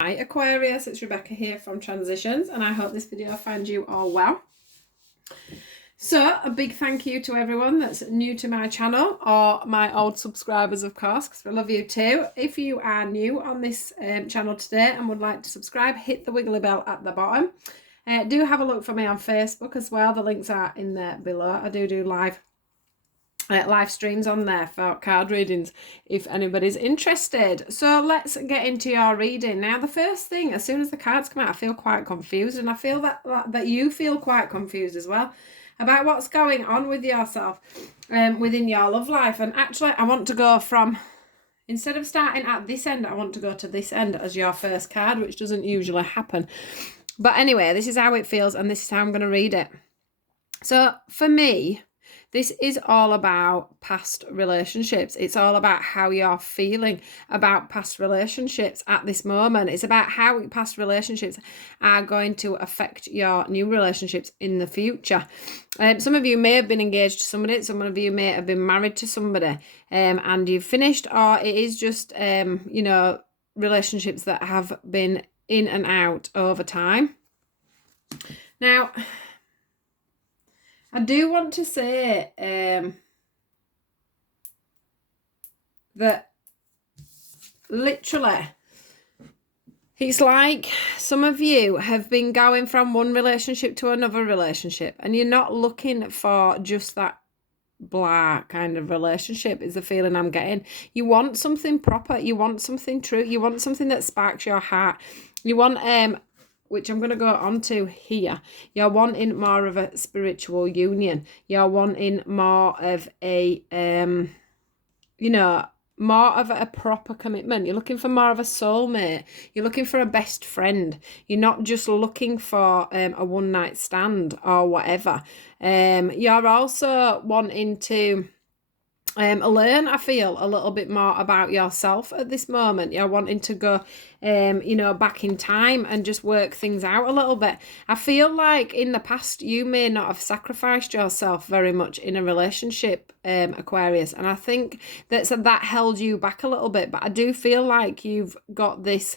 Hi Aquarius, it's Rebecca here from Transitions, and I hope this video finds you all well. So a big thank you to everyone that's new to my channel, or my old subscribers of course, because I love you too. If you are new on this channel today and would like to subscribe, hit the wiggly bell at the bottom. Do have a look for me on Facebook as well, the links are in there below. I do live streams on there for card readings if anybody's interested. So let's get into your reading. Now the first thing, as soon as the cards come out, I feel quite confused, and I feel that you feel quite confused as well about what's going on with yourself within your love life. And actually I want to go from, instead of starting at this end, I want to go to this end as your first card, which doesn't usually happen. But anyway, this is how it feels and this is how I'm going to read it. So for me, this is all about past relationships. It's all about how you're feeling about past relationships at this moment. It's about how past relationships are going to affect your new relationships in the future. Some of you may have been engaged to somebody. Some of you may have been married to somebody and you've finished, or it is just, relationships that have been in and out over time. Now, I do want to say that literally it's like some of you have been going from one relationship to another relationship, and you're not looking for just that blah kind of relationship, is the feeling I'm getting. You want something proper, you want something true, you want something that sparks your heart. You want which I'm going to go on to here. You're wanting more of a spiritual union. You're wanting more of a, more of a proper commitment. You're looking for more of a soulmate. You're looking for a best friend. You're not just looking for a one-night stand or whatever. You're also wanting to learn, I feel, a little bit more about yourself at this moment. You're wanting to go back in time and just work things out a little bit. I feel like in the past you may not have sacrificed yourself very much in a relationship, Aquarius, and I think that held you back a little bit. But I do feel like you've got this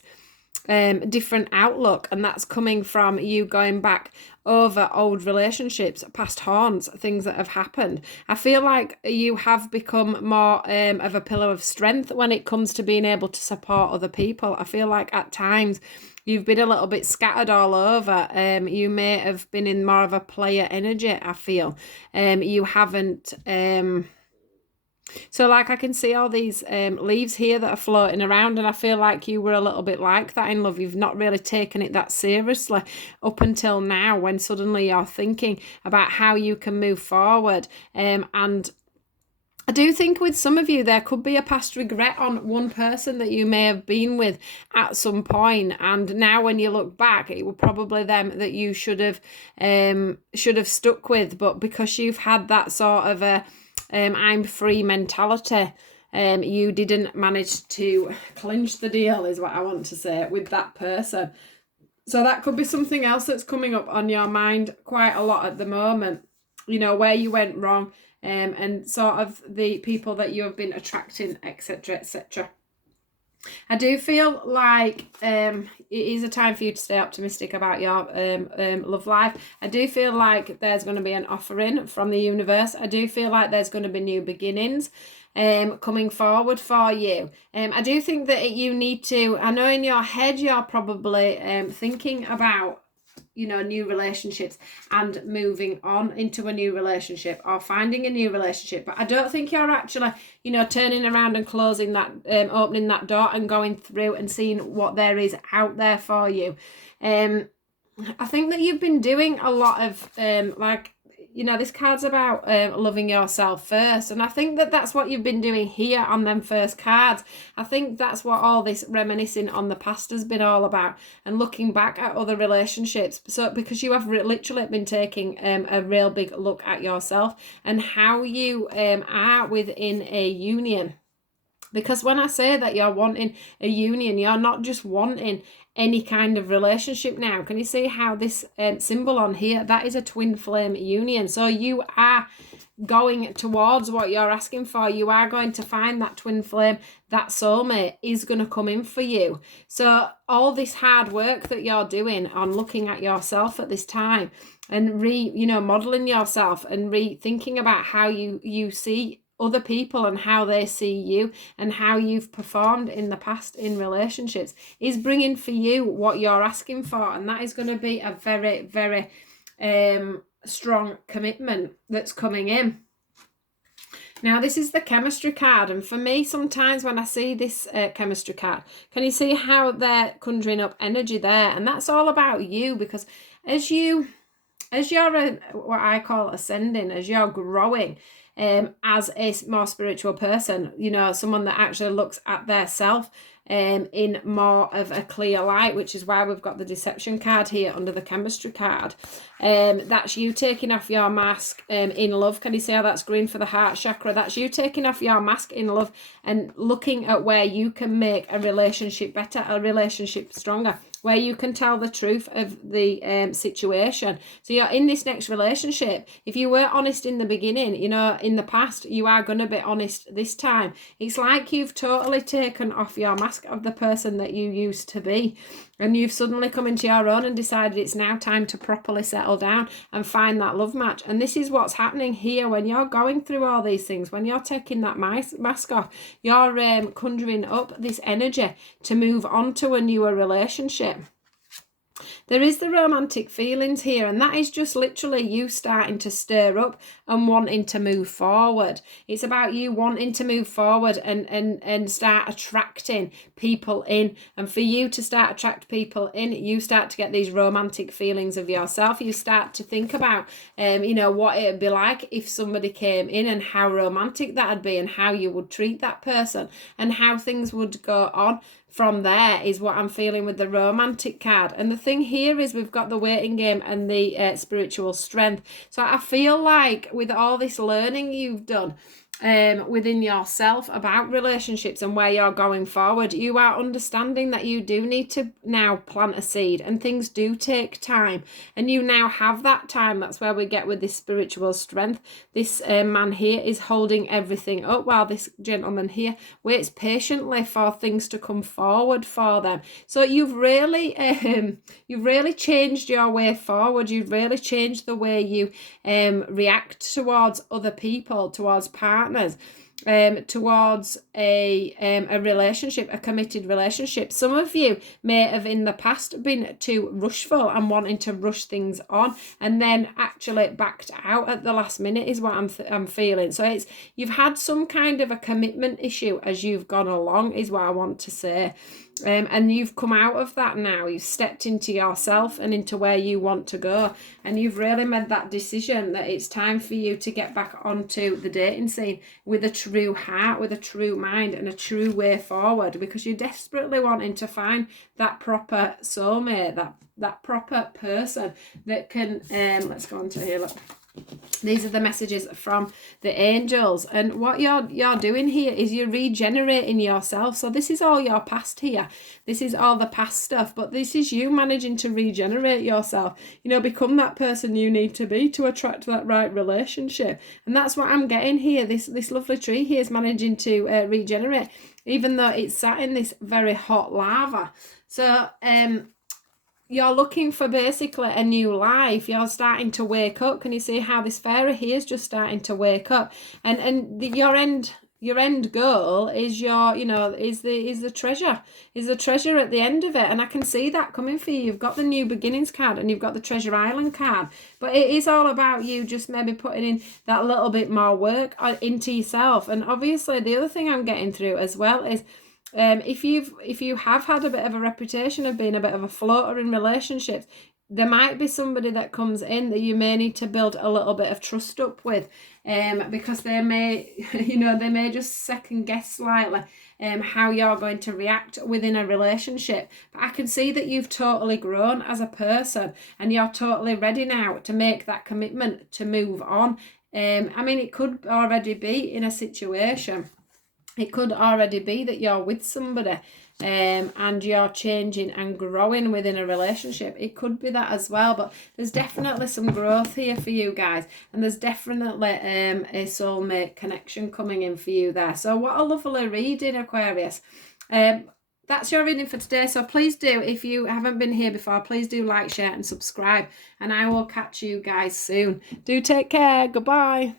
different outlook, and that's coming from you going back over old relationships, past haunts, things that have happened. I feel like you have become more of a pillar of strength when it comes to being able to support other people. I feel like at times you've been a little bit scattered all over. You may have been in more of a player energy, I feel. You haven't so like I can see all these leaves here that are floating around, and I feel like you were a little bit like that in love. You've not really taken it that seriously up until now, when suddenly you're thinking about how you can move forward. And I do think with some of you there could be a past regret on one person that you may have been with at some point, and now when you look back, it were probably them that you should have stuck with, but because you've had that sort of a I'm free mentality, you didn't manage to clinch the deal, is what I want to say, with that person. So that could be something else that's coming up on your mind quite a lot at the moment, where you went wrong, and sort of the people that you have been attracting, etc, etc. I do feel like it is a time for you to stay optimistic about your love life. I do feel like there's going to be an offering from the universe. I do feel like there's going to be new beginnings coming forward for you. I do think that you need to, I know in your head you're probably thinking about new relationships and moving on into a new relationship or finding a new relationship, but I don't think you're actually turning around and closing that opening that door and going through and seeing what there is out there for you. I think that you've been doing a lot of this card's about loving yourself first, and I think that that's what you've been doing here on them first cards. I think that's what all this reminiscing on the past has been all about, and looking back at other relationships. So because you have literally been taking a real big look at yourself and how you are within a union. Because when I say that you're wanting a union, you're not just wanting any kind of relationship now. Can you see how this symbol on here, that is a twin flame union. So you are going towards what you're asking for. You are going to find that twin flame. That soulmate is going to come in for you. So all this hard work that you're doing on looking at yourself at this time and modeling yourself and rethinking about how you see other people and how they see you and how you've performed in the past in relationships is bringing for you what you're asking for. And that is going to be a very, very strong commitment that's coming in. Now, this is the chemistry card. And for me, sometimes when I see this chemistry card, can you see how they're conjuring up energy there? And that's all about you, because as you're what I call ascending, as you're growing, as a more spiritual person, someone that actually looks at their self in more of a clear light, which is why we've got the deception card here under the chemistry card. That's you taking off your mask in love. Can you see how that's green for the heart chakra? That's you taking off your mask in love and looking at where you can make a relationship better, a relationship stronger, where you can tell the truth of the situation. So you're in this next relationship. If you were honest in the beginning, in the past, you are going to be honest this time. It's like you've totally taken off your mask of the person that you used to be. And you've suddenly come into your own and decided it's now time to properly settle down and find that love match. And this is what's happening here when you're going through all these things. When you're taking that mask off, you're conjuring up this energy to move on to a newer relationship. There is the romantic feelings here, and that is just literally you starting to stir up and wanting to move forward. It's about you wanting to move forward and start attracting people in. And for you to start attract people in, you start to get these romantic feelings of yourself. You start to think about, what it'd be like if somebody came in and how romantic that'd be and how you would treat that person and how things would go on. From there is what I'm feeling with the romantic card. And the thing here is we've got the waiting game and the spiritual strength. So I feel like with all this learning you've done within yourself about relationships and where you're going forward, you are understanding that you do need to now plant a seed, and things do take time, and you now have that time. That's where we get with this spiritual strength. This man here is holding everything up while this gentleman here waits patiently for things to come forward for them. So you've really changed your way forward. You've really changed the way you react towards other people, towards partners, towards a relationship, a committed relationship. Some of you may have in the past been too rushful and wanting to rush things on, and then actually backed out at the last minute is what I'm feeling. So you've had some kind of a commitment issue as you've gone along, is what I want to say. And you've come out of that now. You've stepped into yourself and into where you want to go, and you've really made that decision that it's time for you to get back onto the dating scene with a true heart, with a true mind and a true way forward, because you're desperately wanting to find that proper soulmate, that proper person that can let's go on to here. Look, these are the messages from the angels, and what you're doing here is you're regenerating yourself. So this is all your past here, this is all the past stuff, but this is you managing to regenerate yourself, become that person you need to be to attract that right relationship. And that's what I'm getting here. This lovely tree here is managing to regenerate, even though it's sat in this very hot lava. So you're looking for basically a new life. You're starting to wake up. Can you see how this fairy here is just starting to wake up? And your end goal is is the treasure. Is the treasure at the end of it. And I can see that coming for you. You've got the new beginnings card and you've got the treasure island card. But it is all about you just maybe putting in that little bit more work into yourself. And obviously the other thing I'm getting through as well is if you have had a bit of a reputation of being a bit of a floater in relationships, there might be somebody that comes in that you may need to build a little bit of trust up with, because they may just second guess slightly how you're going to react within a relationship. But I can see that you've totally grown as a person and you're totally ready now to make that commitment to move on. It could already be in a situation It could already be that you're with somebody and you're changing and growing within a relationship. It could be that as well, but there's definitely some growth here for you guys, and there's definitely a soulmate connection coming in for you there. So what a lovely reading, Aquarius. That's your reading for today. So please do, if you haven't been here before, please do like, share and subscribe, and I will catch you guys soon. Do take care. Goodbye.